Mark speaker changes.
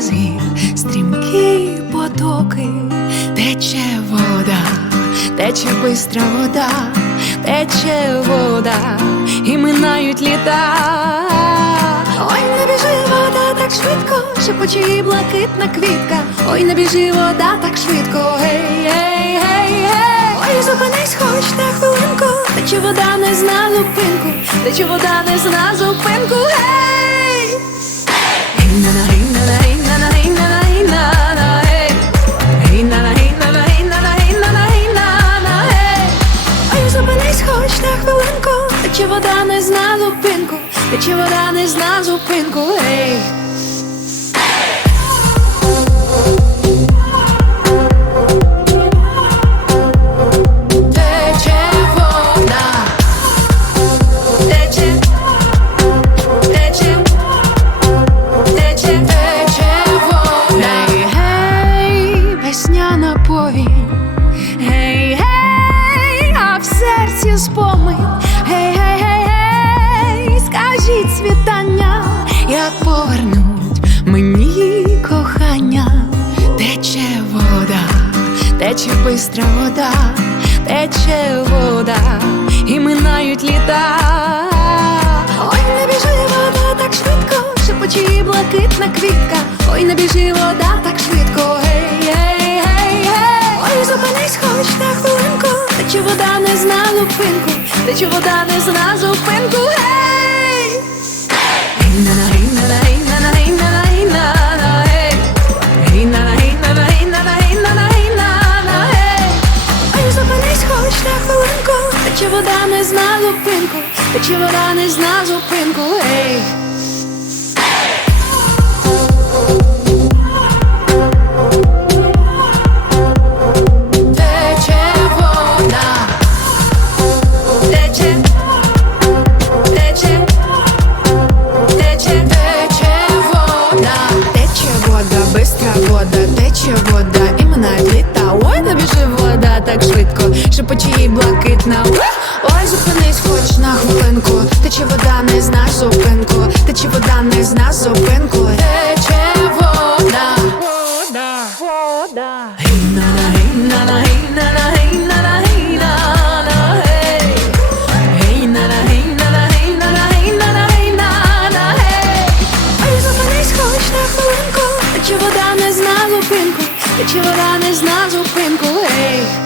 Speaker 1: з гір стрімкі потоки, тече вода, тече бистра вода, тече вода, і минають літа. Ой, не біжи вода так швидко, шепоче її блакитна квітка. Ой, не біжи вода так швидко, гей, гей, гей, гей. Ой, зупинись хоч на хвилинку, тече вода не зна зупинку, тече вода не зна зупинку, тече вода не зна зупинку, тече вода не зна зупинку, як повернуть мені кохання. Тече вода, тече бистра вода, тече вода, і минають літа. Ой, не біжи вода так швидко, шепоче її блакитна квітка. Ой, не біжи вода так швидко, гей, гей, гей, гей. Ой, зупинись хоч на хвилинку, тече вода не зна зупинку, тече вода не зна зупинку, гей. Гей-на-на, гей-на-на, зупинку, тече вода не зна зупинку, гей. Тече вода, і минають літа. Ой, не біжи вода так швидко, шепоче їй блакитна. Вода не зна зупинку, гей.